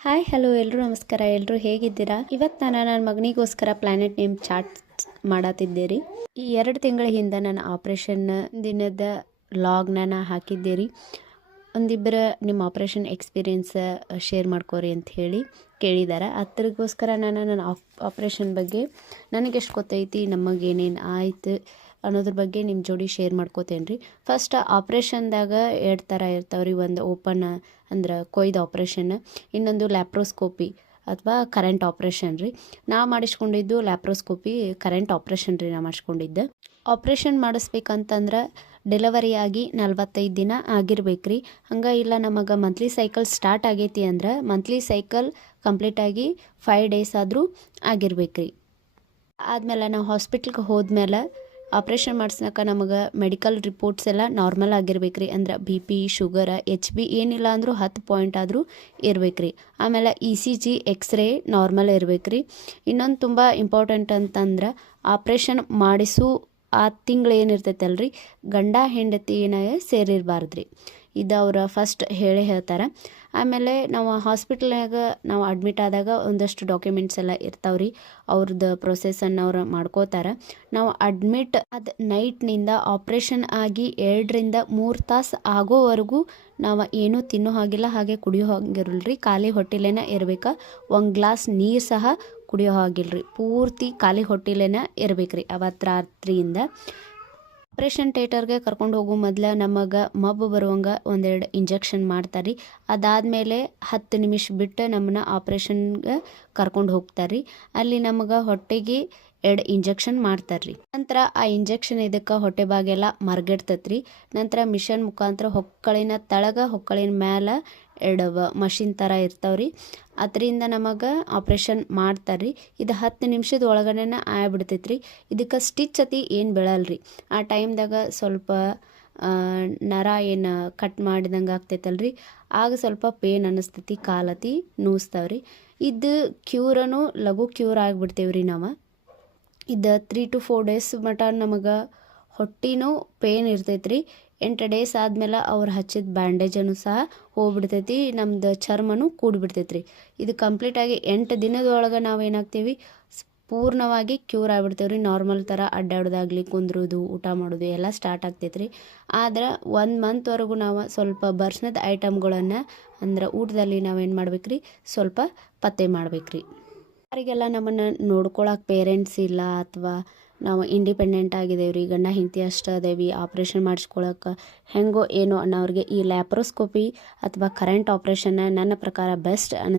Hi hello ಎಲ್ಲರೂ ನಮಸ್ಕಾರ. ಎಲ್ಲರೂ ಹೇಗಿದ್ದೀರಾ? ಇವತ್ತು ನಾನು ನನ್ನ ಮಗನಿಗೋಸ್ಕರ ಪ್ಲಾನೆಟ್ ನೇಮ್ ಚಾರ್ಟ್ ಮಾಡತ್ತಿದ್ದೀರಿ. ಈ 2 ತಿಂಗಳ ಹಿಂದೆ ನನ್ನ ಆಪ್ರೇಷನ್ ದಿನದ ಲಾಗ್ನ ನಾ ಹಾಕಿದ್ದೀರಿ. ಒಂದಿಬ್ಬರು ನಿಮ್ಮ ಆಪ್ರೇಷನ್ ಎಕ್ಸ್ಪೀರಿಯನ್ಸ್ ಶೇರ್ ಮಾಡ್ಕೋರಿ ಅಂತ ಹೇಳಿ ಕೇಳಿದ್ದಾರೆ. ಅದಕ್ಕೋಸ್ಕರ ನಾನು ನನ್ನ ಆಪ್ರೇಷನ್ ಬಗ್ಗೆ ನನಗೆಷ್ಟು ಗೊತ್ತೈತಿ, ನಮಗೇನೇನು ಆಯ್ತು ಅನ್ನೋದ್ರ ಬಗ್ಗೆ ನಿಮ್ಮ ಜೋಡಿ ಶೇರ್ ಮಾಡ್ಕೋತೇನೆ ರೀ. ಫಸ್ಟ್ ಆಪ್ರೇಷನ್ದಾಗ 2 ಥರ ಇರ್ತಾವ್ರಿ. ಒಂದು ಓಪನ್ ಅಂದ್ರೆ ಕೊಯ್ದು ಆಪ್ರೇಷನ್, ಇನ್ನೊಂದು ಲ್ಯಾಪ್ರೋಸ್ಕೋಪಿ ಅಥವಾ ಕರೆಂಟ್ ಆಪ್ರೇಷನ್ ರೀ. ನಾ ಮಾಡಿಸ್ಕೊಂಡಿದ್ದು ಲ್ಯಾಪ್ರೋಸ್ಕೋಪಿ ಕರೆಂಟ್ ಆಪ್ರೇಷನ್ ರೀ. ನಾ ಮಾಡಿಸ್ಕೊಂಡಿದ್ದೆ. ಆಪ್ರೇಷನ್ ಮಾಡಿಸ್ಬೇಕಂತಂದ್ರೆ ಡೆಲಿವರಿ ಆಗಿ 45 ದಿನ ಆಗಿರ್ಬೇಕ್ರಿ. ಹಂಗೆ ಇಲ್ಲ ನಮಗೆ ಮಂತ್ಲಿ ಸೈಕಲ್ ಸ್ಟಾರ್ಟ್ ಆಗೈತಿ ಅಂದ್ರೆ ಮಂತ್ಲಿ ಸೈಕಲ್ ಕಂಪ್ಲೀಟಾಗಿ 5 ಡೇಸ್ ಆದರೂ ಆಗಿರ್ಬೇಕ್ರಿ. ಆದಮೇಲೆ ನಾವು ಹಾಸ್ಪಿಟ್ಲ್ಗೆ ಹೋದ್ಮೇಲೆ ಆಪ್ರೇಷನ್ ಮಾಡಿಸ್ನಕ ನಮಗೆ ಮೆಡಿಕಲ್ ರಿಪೋರ್ಟ್ಸ್ ಎಲ್ಲ ನಾರ್ಮಲ್ ಆಗಿರ್ಬೇಕ್ರಿ. ಅಂದ್ರೆ BP, ಶುಗರ್, HB ಏನಿಲ್ಲ ಅಂದರೂ 10 ಪಾಯಿಂಟ್ ಆದರೂ ಇರ್ಬೇಕ್ರಿ. ಆಮೇಲೆ ECG, ಎಕ್ಸ್ರೇ ನಾರ್ಮಲ್ ಇರ್ಬೇಕ್ರಿ. ಇನ್ನೊಂದು ತುಂಬ ಇಂಪಾರ್ಟೆಂಟ್ ಅಂತಂದ್ರೆ ಆಪ್ರೇಷನ್ ಮಾಡಿಸು ಆ ತಿಂಗಳು ಏನಿರ್ತೈತಲ್ರಿ, ಗಂಡ ಹೆಂಡತಿನ ಸೇರಿರಬಾರ್ದ್ರಿ. ಇದು ಅವ್ರು ಫಸ್ಟ್ ಹೇಳ್ತಾರೆ. ಆಮೇಲೆ ನಾವು ಹಾಸ್ಪಿಟಲ್ನಾಗ ನಾವು ಅಡ್ಮಿಟ್ ಆದಾಗ ಒಂದಷ್ಟು ಡಾಕ್ಯುಮೆಂಟ್ಸ್ ಎಲ್ಲ ಇರ್ತಾವ್ರಿ. ಅವ್ರದ್ದು ಪ್ರೊಸೆಸನ್ನು ಅವ್ರು ಮಾಡ್ಕೋತಾರೆ. ನಾವು ಅಡ್ಮಿಟ್ ಅದು ನೈಟ್ನಿಂದ ಆಪ್ರೇಷನ್ ಆಗಿ 2 ರಿಂದ 3 ತಾಸು ಆಗೋವರೆಗೂ ನಾವು ಏನೂ ತಿನ್ನೋ ಹಾಗಿಲ್ಲ, ಹಾಗೆ ಕುಡಿಯೋ ಹಾಗಿರಲ್ರಿ. ಖಾಲಿ ಹೊಟ್ಟೆಲೇನ ಇರ್ಬೇಕು. 1 ಗ್ಲಾಸ್ ನೀರು ಸಹ ಕುಡಿಯೋ ಹಾಗಿಲ್ರಿ. ಪೂರ್ತಿ ಖಾಲಿ ಹೊಟ್ಟೆಲೇನ ಇರ್ಬೇಕ್ರಿ ಅವತ್ತು ರಾತ್ರಿಯಿಂದ. ಆಪ್ರೇಷನ್ ಥಿಯೇಟರ್ಗೆ ಕರ್ಕೊಂಡು ಹೋಗೋ ಮೊದಲು ನಮಗೆ ಮಬ್ಬು ಬರುವಂಗೆ 1-2 ಇಂಜೆಕ್ಷನ್ ಮಾಡ್ತಾರೆ. ಅದಾದಮೇಲೆ 10 ನಿಮಿಷ ಬಿಟ್ಟು ನಮ್ಮನ್ನ ಆಪ್ರೇಷನ್ಗೆ ಕರ್ಕೊಂಡು ಹೋಗ್ತಾರೆ ರೀ. ಅಲ್ಲಿ ನಮಗೆ ಹೊಟ್ಟೆಗೆ 2 ಇಂಜೆಕ್ಷನ್ ಮಾಡ್ತಾರೆ ರೀ. ನಂತರ ಆ ಇಂಜೆಕ್ಷನ್ ಇದಕ್ಕೆ ಹೊಟ್ಟೆ ಬಾಗೆಲ್ಲ ಮರ್ಗಿಡ್ತೈತೆ. ನಂತರ ಮಿಷನ್ ಮುಖಾಂತರ ಹೊಕ್ಕಳಿನ ತಳಗ ಹೊಕ್ಕಳಿನ ಮೇಲೆ 2 ಮಷಿನ್ ಥರ ಇರ್ತಾವ್ರಿ. ಅದರಿಂದ ನಮಗೆ ಆಪ್ರೇಷನ್ ಮಾಡ್ತಾರೆ ರೀ. ಇದು 10 ನಿಮಿಷದ ಒಳಗಡೆ ಆಗ್ಬಿಡ್ತೈತೆ ರೀ. ಇದಕ್ಕೆ ಸ್ಟಿಚ್ ಏನು ಬೀಳಲ್ರಿ. ಆ ಟೈಮ್ದಾಗ ಸ್ವಲ್ಪ ನರ ಏನು ಕಟ್ ಮಾಡಿದಂಗೆ ಆಗ್ತೈತಲ್ರಿ, ಆಗ ಸ್ವಲ್ಪ ಪೇನ್ ಅನ್ನಿಸ್ತೈತಿ, ಕಾಲತಿ ನೋಸ್ತಾವ್ರಿ. ಇದು ಕ್ಯೂರನು ಲಘು ಕ್ಯೂರ್ ಆಗಿಬಿಡ್ತೇವ್ರಿ ನಾವು. ಇದು 3 to 4 ಡೇಸ್ ಮಟ ನಮಗೆ ಹೊಟ್ಟಿನೂ ಪೇನ್ ಇರ್ತೈತ್ರಿ. 8 ಡೇಸ್ ಆದಮೇಲೆ ಅವ್ರು ಹಚ್ಚಿದ ಬ್ಯಾಂಡೇಜನ್ನು ಸಹ ಹೋಗ್ಬಿಡ್ತೈತಿ. ನಮ್ದು ಚರ್ಮನೂ ಕೂಡಿಬಿಡ್ತೈತ್ರಿ. ಇದು ಕಂಪ್ಲೀಟಾಗಿ 8 ದಿನದೊಳಗೆ ನಾವು ಏನಾಗ್ತೀವಿ, ಪೂರ್ಣವಾಗಿ ಕ್ಯೂರ್ ಆಗಿಬಿಡ್ತೇವೆ ರೀ. ನಾರ್ಮಲ್ ಥರ ಅಡ್ಡಾಡೋದಾಗಲಿ, ಕುಂದ್ರೋದು, ಊಟ ಮಾಡೋದು ಎಲ್ಲ ಸ್ಟಾರ್ಟ್ ಆಗ್ತೈತೆ ರೀ. ಆದ್ರೆ 1 ಮಂತ್ವರೆಗೂ ನಾವು ಸ್ವಲ್ಪ ಬರ್ಸ್ನದ ಐಟಮ್ಗಳನ್ನು ಅಂದ್ರೆ ಊಟದಲ್ಲಿ ನಾವೇನು ಮಾಡ್ಬೇಕ್ರಿ, ಸ್ವಲ್ಪ ಪತ್ತೆ ಮಾಡ್ಬೇಕ್ರಿ. ಯಾರಿಗೆಲ್ಲ ನಮ್ಮನ್ನು ನೋಡ್ಕೊಳಕ್ಕೆ ಪೇರೆಂಟ್ಸ್ ಇಲ್ಲ ಅಥವಾ ನಾವು ಇಂಡಿಪೆಂಡೆಂಟ್ ಆಗಿದ್ದೇವೆ ರೀ, ಗಂಡ ಹೆಂಡತಿ ಅಷ್ಟು ಅದೇವಿ, ಆಪ್ರೇಷನ್ ಮಾಡಿಸ್ಕೊಳಕ್ಕೆ ಹೆಂಗೋ ಏನೋ ಅನ್ನೋರಿಗೆ ಈ ಲ್ಯಾಪ್ರೋಸ್ಕೋಪಿ ಅಥವಾ ಕರೆಂಟ್ ಆಪ್ರೇಷನ್ನ ನನ್ನ ಪ್ರಕಾರ ಬೆಸ್ಟ್